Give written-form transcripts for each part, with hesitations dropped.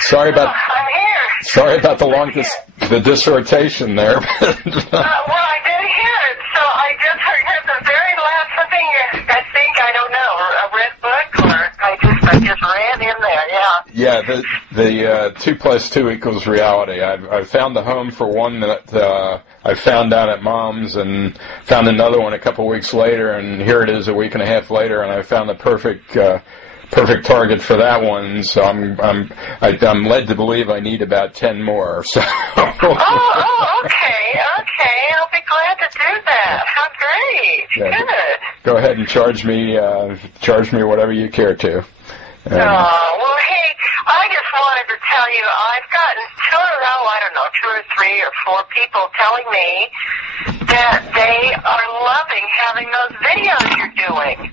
Sorry about I'm here. sorry about the dissertation there. Well, I did hear it. So I just heard the very last thing. I think, I don't know, a red book, or I just ran in there. Yeah. Yeah, the 2 + 2 = reality. I found the home for one that I found down at Mom's, and found another one a couple weeks later, and here it is a week and a half later, and I found the perfect target for that one. So I'm led to believe I need about 10 more. So. Okay. I'll be glad to do that. How great. Yeah, Good. go ahead and charge me whatever you care to. Well, hey, I just wanted to tell you, I've gotten 2 in a row, I don't know, 2 or 3 or 4 people telling me that they are loving having those videos you're doing.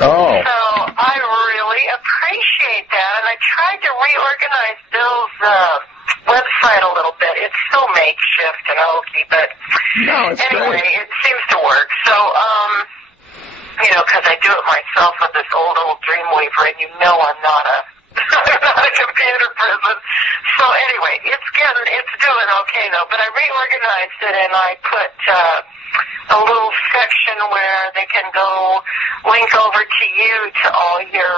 Oh. So I really appreciate that, and I tried to reorganize Bill's website a little bit. It's so makeshift and hokey, but anyway, it seems to work. So, because I do it myself with this old Dreamweaver, and I'm not a computer person. So anyway, it's doing okay though. But I reorganized it, and I put a little section where they can go link over to you to all your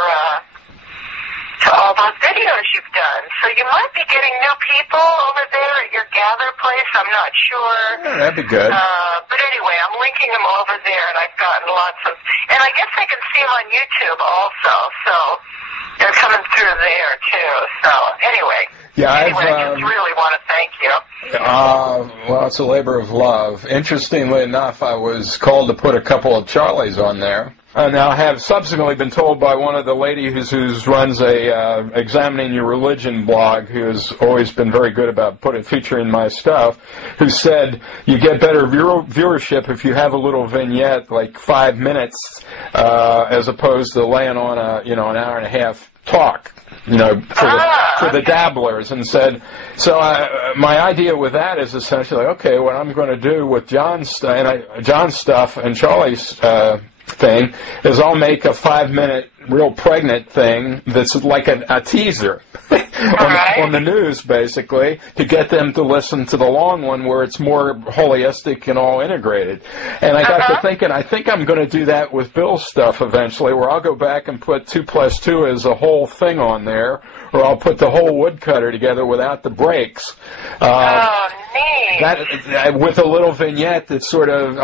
to all those videos you've done. So you might be getting new people over there at your gather place. I'm not sure. Yeah, that'd be good. But anyway, I'm linking them over there, and I've gotten lots of, and I guess I can see them on YouTube also. So they're coming through there too. So anyway. Yeah, I just really want to thank you. Well, it's a labor of love. Interestingly enough, I was called to put a couple of Charlies on there. And I have subsequently been told by one of the ladies who runs a Examining Your Religion blog, who has always been very good about featuring my stuff, who said you get better viewership if you have a little vignette, like 5 minutes, as opposed to laying on an hour and a half talk, for the dabblers, and said, so my idea with that is essentially, okay, what I'm going to do with John's stuff and Charlie's thing is I'll make a 5-minute real pregnant thing that's like a teaser on the news, basically, to get them to listen to the long one where it's more holistic and all integrated. And I got to thinking, I think I'm going to do that with Bill's stuff eventually, where I'll go back and put 2 + 2 as a whole thing on there, or I'll put the whole woodcutter together without the breaks. That, with a little vignette that sort of,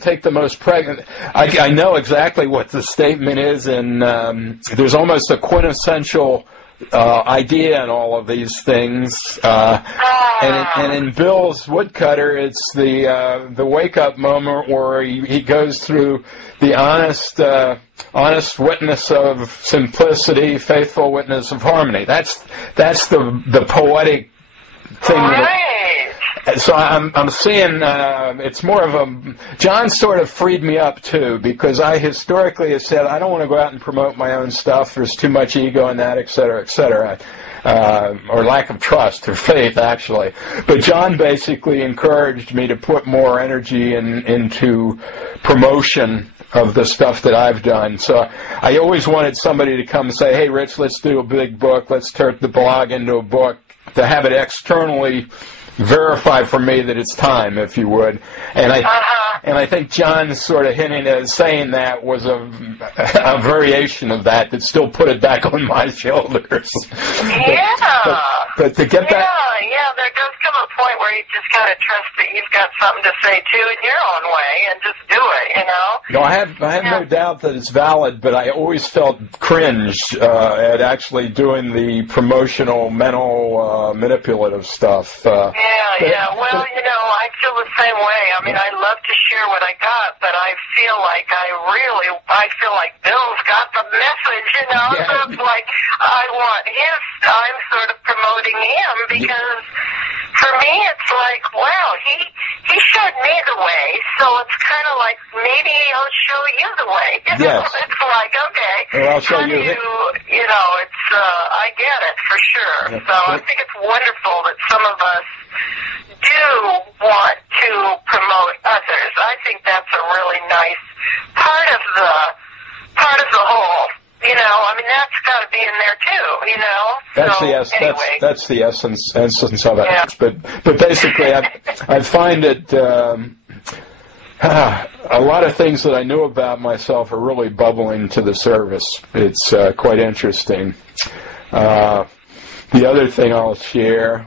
take the most pregnant. I know exactly what the statement is, and there's almost a quintessential idea in all of these things. And in Bill's woodcutter, it's the wake-up moment where he goes through the honest witness of simplicity, faithful witness of harmony. That's the poetic thing. Right. So I'm seeing it's more of a... John sort of freed me up, too, because I historically have said I don't want to go out and promote my own stuff. There's too much ego in that, et cetera, or lack of trust or faith, actually. But John basically encouraged me to put more energy into promotion of the stuff that I've done. So I always wanted somebody to come and say, hey, Rich, let's do a big book. Let's turn the blog into a book, to have it externally verify for me that it's time, if you would. And I think John sort of hinting at saying that was a variation of that still put it back on my shoulders. But to get back... Yeah, there does come a point where you just got to trust that you've got something to say, too, in your own way, and just do it, No, I have no doubt that it's valid, but I always felt cringed at actually doing the promotional, mental, manipulative stuff. Well, I feel the same way. I mean, I love to share what I got, but I feel like Bill's got the message, So it's like I'm sort of promoting him, because for me it's like, wow, he showed me the way, so it's kind of like maybe I'll show you the way. Yes. It's like, okay, or I'll show you. It's I get it for sure. Yeah. So I think it's wonderful that some of us do want to promote others. I think that's a really nice part of the whole You know, I mean, that's got to be in there too. You know. That's so, anyway. That's the essence of it. Yeah. But basically, I find it. A lot of things that I knew about myself are really bubbling to the surface. It's quite interesting. The other thing I'll share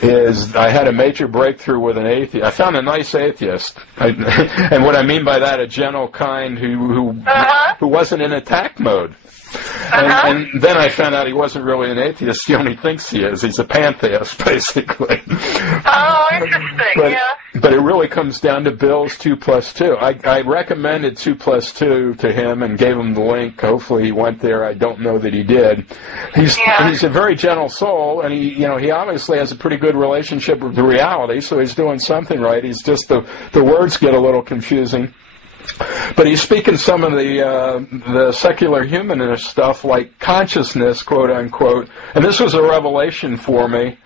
is I had a major breakthrough with an atheist. I found a nice atheist, and what I mean by that, a gentle kind who wasn't in attack mode. And then I found out he wasn't really an atheist. He only thinks he is. He's a pantheist, basically. Oh, interesting, But it really comes down to Bill's 2 plus 2. I recommended 2 plus 2 to him and gave him the link. Hopefully he went there. I don't know that he did. He's a very gentle soul, and he obviously has a pretty good relationship with the reality, so he's doing something right. He's just the words get a little confusing. But he's speaking some of the secular humanist stuff like consciousness, quote unquote, and this was a revelation for me.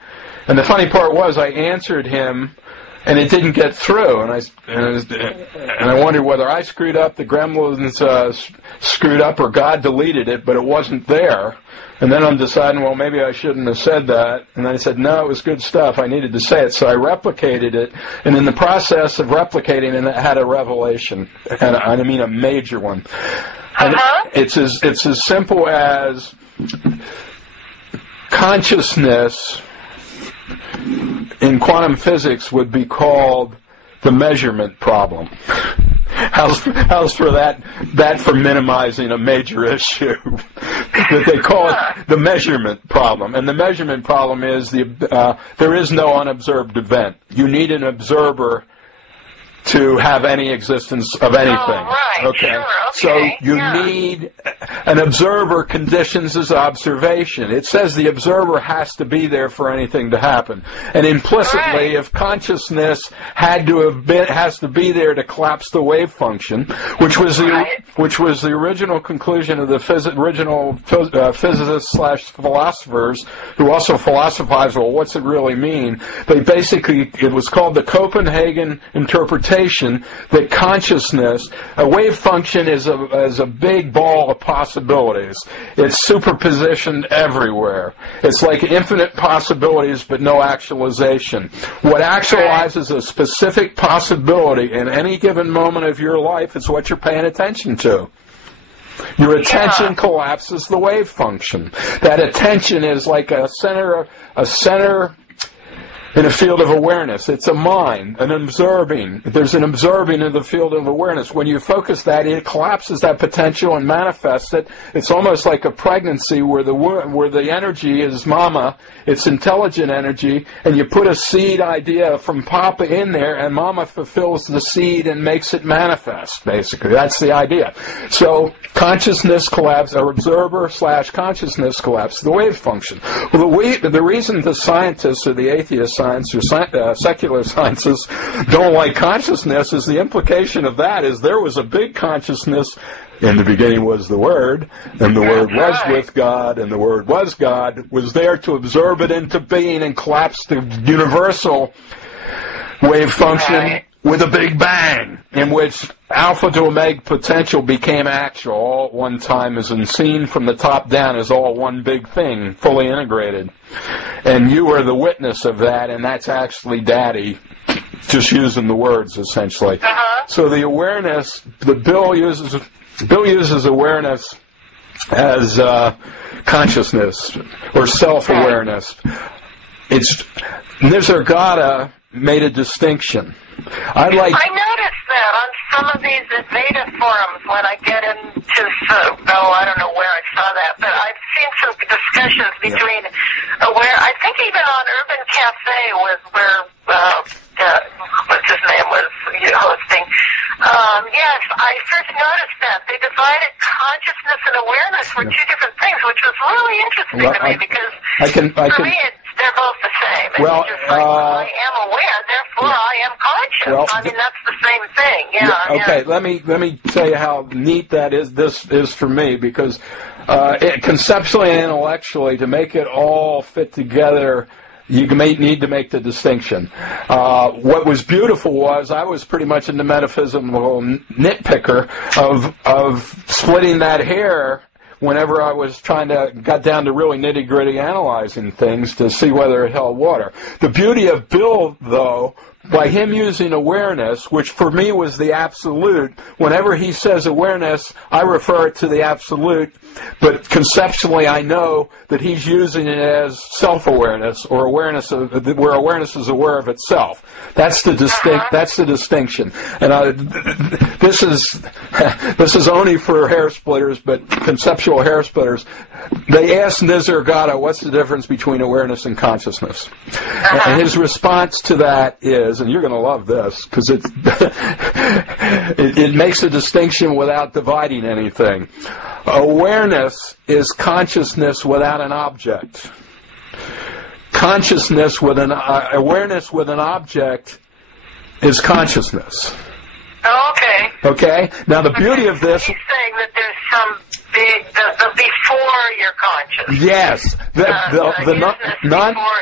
And the funny part was I answered him, and it didn't get through, and I wondered whether I screwed up, the gremlins screwed up, or God deleted it, but it wasn't there. And then I'm deciding, well, maybe I shouldn't have said that. And I said, no, it was good stuff. I needed to say it. So I replicated it. And in the process of replicating it, I had a revelation. And I mean a major one. And it's as simple as consciousness in quantum physics would be called the measurement problem. How's for that for minimizing a major issue? That they call it the measurement problem. And the measurement problem is there is no unobserved event. You need an observer to have any existence of anything. Oh, right. Okay. Sure, okay. So you need an observer conditions his observation. It says the observer has to be there for anything to happen. And implicitly, if consciousness has to be there to collapse the wave function, which was the original conclusion of the original physicists / philosophers who also philosophize, well, what's it really mean? They basically, it was called the Copenhagen interpretation that consciousness, a wave function is a big ball of possibilities. It's superpositioned everywhere. It's like infinite possibilities but no actualization. What actualizes a specific possibility in any given moment of your life is what you're paying attention to. Your attention collapses the wave function. That attention is like a center in a field of awareness. It's a mind, an observing. There's an observing in the field of awareness. When you focus that, it collapses that potential and manifests it. It's almost like a pregnancy where the energy is mama, it's intelligent energy, and you put a seed idea from Papa in there, and mama fulfills the seed and makes it manifest, basically. That's the idea. So consciousness collapse, or observer / consciousness collapse, the wave function. Well, the reason the scientists or the atheists science or secular sciences don't like consciousness is the implication of that is there was a big consciousness. In the beginning was the Word, and the Word was with God, and the Word was God, was there to observe it into being and collapse the universal wave function with a big bang, in which alpha to omega potential became actual all at one time, as in seen from the top down as all one big thing, fully integrated. And you are the witness of that, and that's actually Daddy, just using the words, essentially. So the awareness, Bill uses awareness as consciousness, or self-awareness. Nisargadatta made a distinction. I noticed that on some of these Veda forums when I get into, I don't know where I saw that, but I've seen some discussions between I think even on Urban Cafe where what's his name was hosting. Yes, I first noticed that. They divided consciousness and awareness were two different things, which was really interesting to me because for me they're both the same. It's just like, I am aware, therefore I am conscious. I mean, that's the same thing. Okay, let me tell you how neat this is for me, because conceptually and intellectually, to make it all fit together, you may need to make the distinction. What was beautiful was I was pretty much in the metaphysical nitpicker of splitting that hair whenever I was got down to really nitty-gritty analyzing things to see whether it held water. The beauty of Bill, though, by him using awareness, which for me was the absolute, whenever he says awareness, I refer it to the absolute, but conceptually I know that he's using it as self-awareness, or awareness where awareness is aware of itself. That's the distinction. And this is only for hair splitters, but conceptual hair splitters. They asked Nisargadatta, what's the difference between awareness and consciousness? And his response to that is, and you're going to love this, because it makes a distinction without dividing anything. Awareness is consciousness without an object. Awareness with an object is consciousness. Oh, okay. Okay? Now, the beauty of this... He's saying that there's some big... The before you're conscious. Yes. Before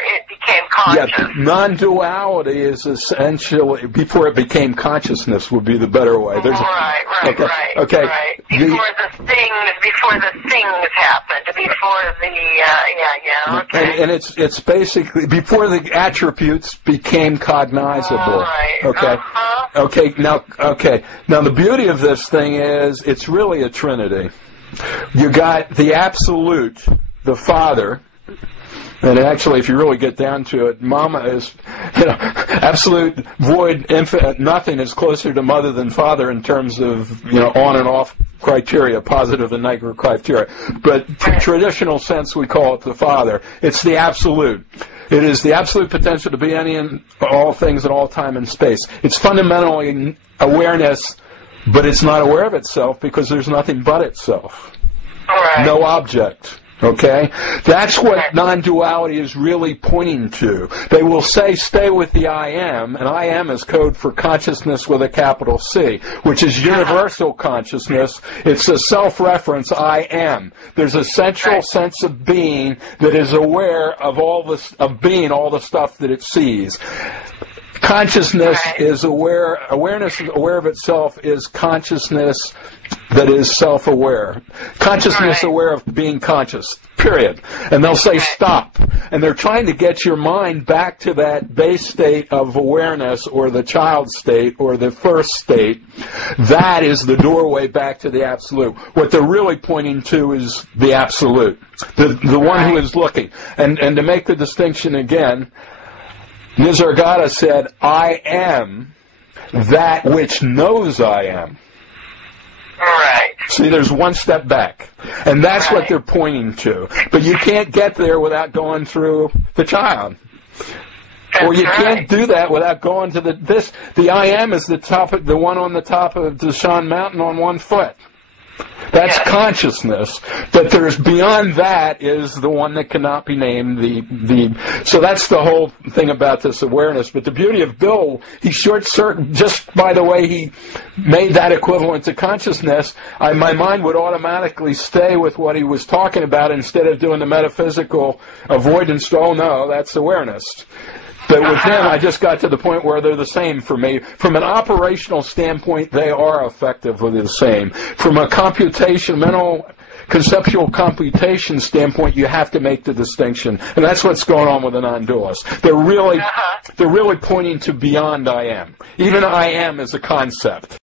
it became conscious. Yeah, non-duality is essentially... Before it became consciousness would be the better way. Right. Okay. Before the things happened. Before the... okay. And it's basically... Before the attributes became cognizable. Right. Okay. Okay, now, the beauty of this thing is it's really a trinity. You got the absolute, the Father, and actually, if you really get down to it, Mama is, absolute, void, infinite, nothing is closer to Mother than Father in terms of, on and off criteria, positive and negative criteria. But in traditional sense, we call it the Father. It's the absolute. It is the absolute potential to be any and all things at all time and space. It's fundamentally awareness, but it's not aware of itself because there's nothing but itself. Right. No object. Okay? That's what non-duality is really pointing to. They will say, stay with the I am, and I am is code for consciousness with a capital C, which is universal consciousness. It's a self-reference, I am. There's a central sense of being that is aware of all the stuff that it sees. Consciousness is aware, awareness is aware of itself is consciousness that is self-aware. Consciousness aware of being conscious, period. And they'll say stop. And they're trying to get your mind back to that base state of awareness or the child state or the first state. That is the doorway back to the absolute. What they're really pointing to is the absolute, the one who is looking. And to make the distinction again, Nisargadatta said, I am that which knows I am. Right. See, there's one step back. And that's what they're pointing to. But you can't get there without going through the child. Or you can't do that without going to the I am is the one on the top of the Deshan Mountain on one foot. That's consciousness. But there's beyond that is the one that cannot be named. So that's the whole thing about this awareness. But the beauty of Bill, he short-circuited, just by the way he made that equivalent to consciousness, my mind would automatically stay with what he was talking about instead of doing the metaphysical avoidance. Oh no, that's awareness. But with him, I just got to the point where they're the same for me. From an operational standpoint, they are effectively the same. From a mental, conceptual computation standpoint, you have to make the distinction. And that's what's going on with the non-dualists. They're really pointing to beyond I am. Even I am is a concept.